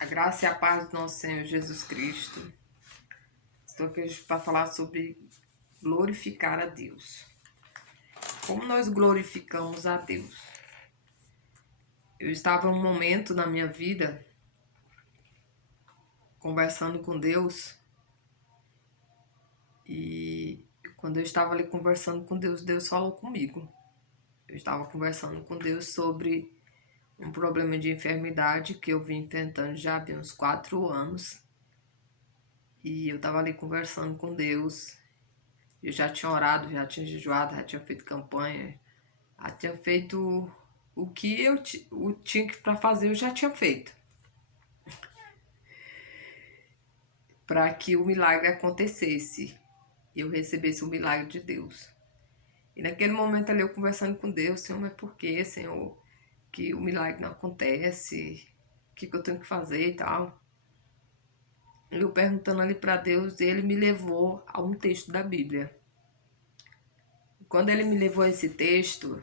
A graça e a paz do nosso Senhor Jesus Cristo. Estou aqui hoje para falar sobre glorificar a Deus. Como nós glorificamos a Deus? Eu estava em um momento na minha vida conversando com Deus e quando eu estava ali conversando com Deus, Deus falou comigo. Eu estava conversando com Deus sobre um problema de enfermidade que eu vim enfrentando já há uns 4 anos. E eu estava ali conversando com Deus. Eu já tinha orado, já tinha jejuado, já tinha feito campanha, já tinha feito o que eu tinha para fazer, eu já tinha feito. Para que o milagre acontecesse, eu recebesse o milagre de Deus. E naquele momento ali eu conversando com Deus, Senhor, mas por que, Senhor, que o milagre não acontece? O que eu tenho que fazer e tal? Eu perguntando ali para Deus, ele me levou a um texto da Bíblia. Quando ele me levou a esse texto,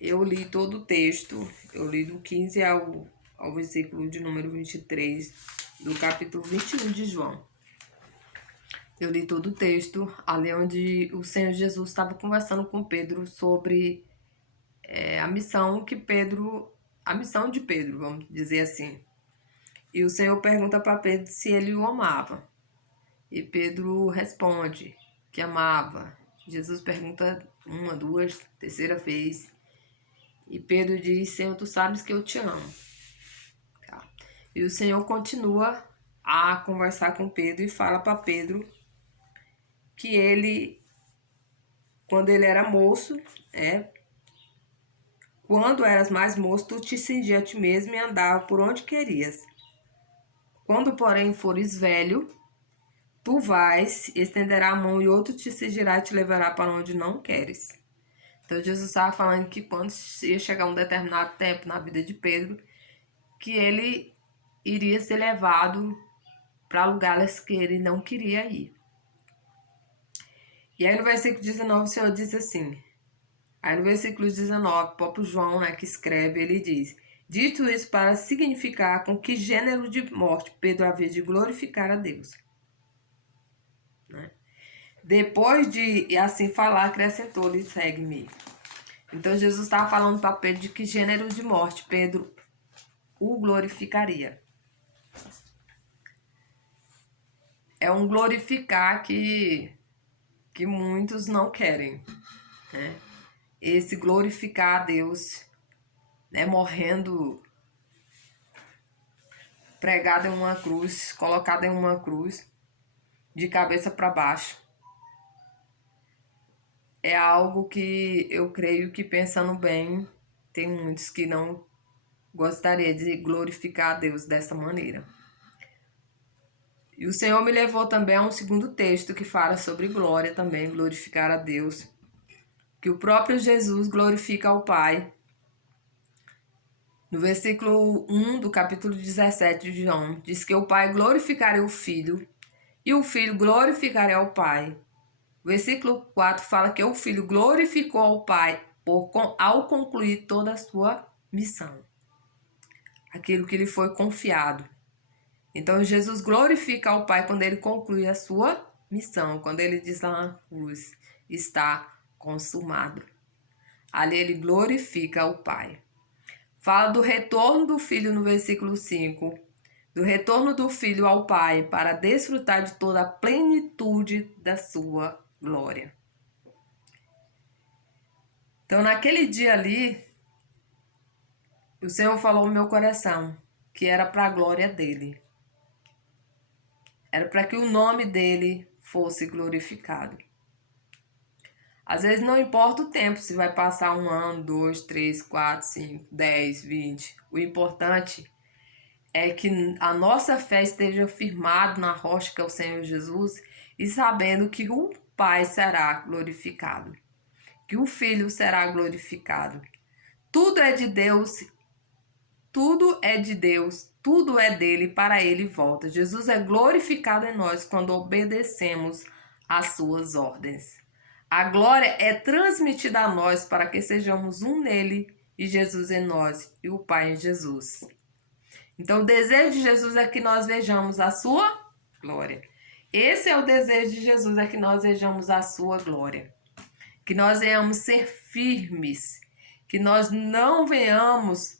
eu li todo o texto, eu li do 15 ao versículo de número 23, do capítulo 21 de João. Eu li todo o texto, ali onde o Senhor Jesus estava conversando com Pedro sobre a missão de Pedro, vamos dizer assim. E o Senhor pergunta para Pedro se ele o amava. E Pedro responde que amava. Jesus pergunta uma, duas, terceira vez. E Pedro diz, Senhor, tu sabes que eu te amo. Tá? E o Senhor continua a conversar com Pedro e fala para Pedro que ele, quando ele era moço, quando eras mais moço, tu te cingia a ti mesmo e andava por onde querias. Quando, porém, fores velho, tu vais, estenderá a mão e outro te cingirá e te levará para onde não queres. Então, Jesus estava falando que quando ia chegar um determinado tempo na vida de Pedro, que ele iria ser levado para lugares que ele não queria ir. E aí no versículo 19 o Senhor diz assim, aí no versículo 19, o próprio João, que escreve, ele diz, dito isso para significar com que gênero de morte Pedro havia de glorificar a Deus. Depois de assim falar, acrescentou-lhe, segue-me. Então Jesus estava falando para Pedro de que gênero de morte Pedro o glorificaria. É um glorificar que muitos não querem, né? Esse glorificar a Deus, morrendo pregado em uma cruz, colocado em uma cruz, de cabeça para baixo. É algo que eu creio que, pensando bem, tem muitos que não gostariam de glorificar a Deus dessa maneira. E o Senhor me levou também a um segundo texto que fala sobre glória também, glorificar a Deus. Que o próprio Jesus glorifica ao Pai. No versículo 1 do capítulo 17 de João, diz que o Pai glorificará o Filho e o Filho glorificará o Pai. O versículo 4 fala que o Filho glorificou ao Pai ao concluir toda a sua missão. Aquilo que lhe foi confiado. Então, Jesus glorifica ao Pai quando ele conclui a sua missão, quando ele diz lá na cruz, está consumado. Ali ele glorifica o Pai. Fala do retorno do Filho no versículo 5, do retorno do Filho ao Pai para desfrutar de toda a plenitude da sua glória. Então, naquele dia ali, o Senhor falou no meu coração que era para a glória dele. Era para que o nome dele fosse glorificado. Às vezes não importa o tempo, se vai passar 1 ano, 2, 3, 4, 5, 10, 20. O importante é que a nossa fé esteja firmada na rocha que é o Senhor Jesus e sabendo que o Pai será glorificado, que o Filho será glorificado. Tudo é de Deus, tudo é de Deus, tudo é dele, para ele volta. Jesus é glorificado em nós quando obedecemos às suas ordens. A glória é transmitida a nós para que sejamos um nele e Jesus em nós e o Pai em Jesus. Então, o desejo de Jesus é que nós vejamos a sua glória. Esse é o desejo de Jesus, é que nós vejamos a sua glória. Que nós venhamos ser firmes, que nós não venhamos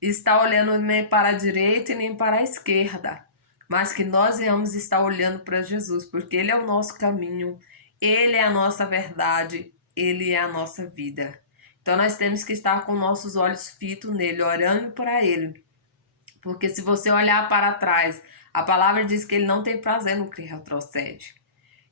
estar olhando nem para a direita e nem para a esquerda, mas que nós venhamos estar olhando para Jesus, porque Ele é o nosso caminho, Ele é a nossa verdade, Ele é a nossa vida. Então nós temos que estar com nossos olhos fitos nele, olhando para Ele. Porque se você olhar para trás, a palavra diz que Ele não tem prazer no que retrocede.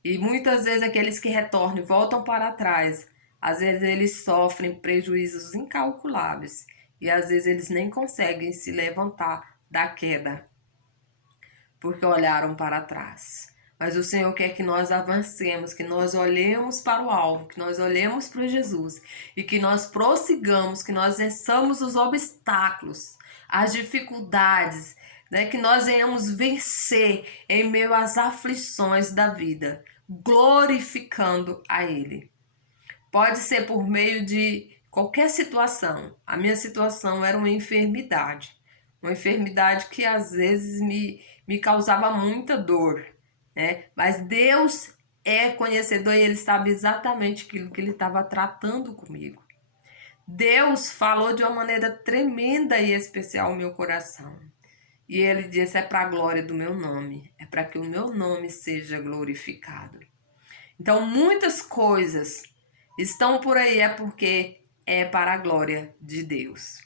E muitas vezes aqueles que retornam e voltam para trás, às vezes eles sofrem prejuízos incalculáveis. E às vezes eles nem conseguem se levantar da queda, porque olharam para trás. Mas o Senhor quer que nós avancemos, que nós olhemos para o alvo, que nós olhemos para Jesus e que nós prossigamos, que nós vençamos os obstáculos, as dificuldades, né? Que nós venhamos vencer em meio às aflições da vida, glorificando a Ele. Pode ser por meio de qualquer situação. A minha situação era uma enfermidade que às vezes me causava muita dor, né? Mas Deus é conhecedor e Ele sabe exatamente aquilo que Ele estava tratando comigo. Deus falou de uma maneira tremenda e especial ao meu coração. E Ele disse, é para a glória do meu nome, é para que o meu nome seja glorificado. Então, muitas coisas estão por aí, é porque é para a glória de Deus.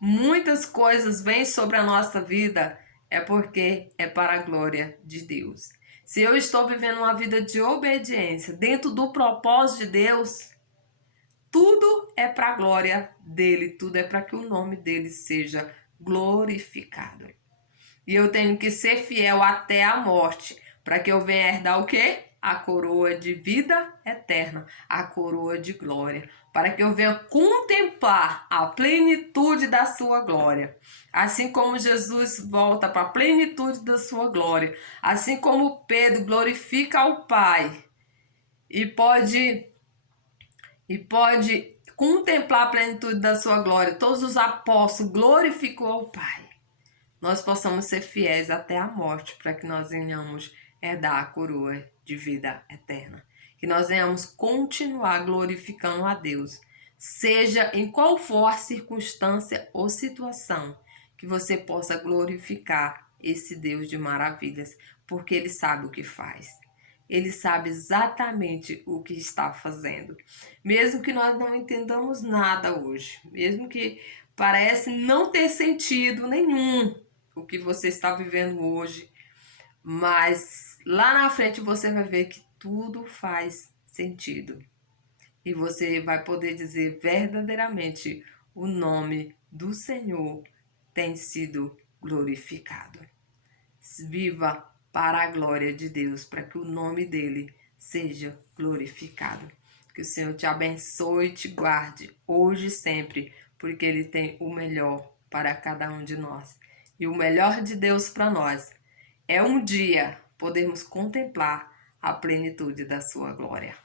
Muitas coisas vêm sobre a nossa vida, é porque é para a glória de Deus. Se eu estou vivendo uma vida de obediência dentro do propósito de Deus, tudo é para a glória dele, tudo é para que o nome dele seja glorificado. E eu tenho que ser fiel até a morte, para que eu venha herdar o quê? A coroa de vida eterna, a coroa de glória, para que eu venha contemplar a plenitude da sua glória. Assim como Jesus volta para a plenitude da sua glória, assim como Pedro glorifica ao Pai e pode contemplar a plenitude da sua glória, todos os apóstolos glorificou ao Pai. Nós possamos ser fiéis até a morte, para que nós venhamos herdar a coroa de vida eterna. Que nós venhamos continuar glorificando a Deus, seja em qual for a circunstância ou situação, que você possa glorificar esse Deus de maravilhas, porque Ele sabe o que faz. Ele sabe exatamente o que está fazendo. Mesmo que nós não entendamos nada hoje, mesmo que parece não ter sentido nenhum o que você está vivendo hoje, mas lá na frente você vai ver que tudo faz sentido. E você vai poder dizer verdadeiramente o nome do Senhor tem sido glorificado. Viva para a glória de Deus, para que o nome dele seja glorificado. Que o Senhor te abençoe e te guarde hoje e sempre, porque ele tem o melhor para cada um de nós. E o melhor de Deus para nós é um dia podermos contemplar a plenitude da sua glória.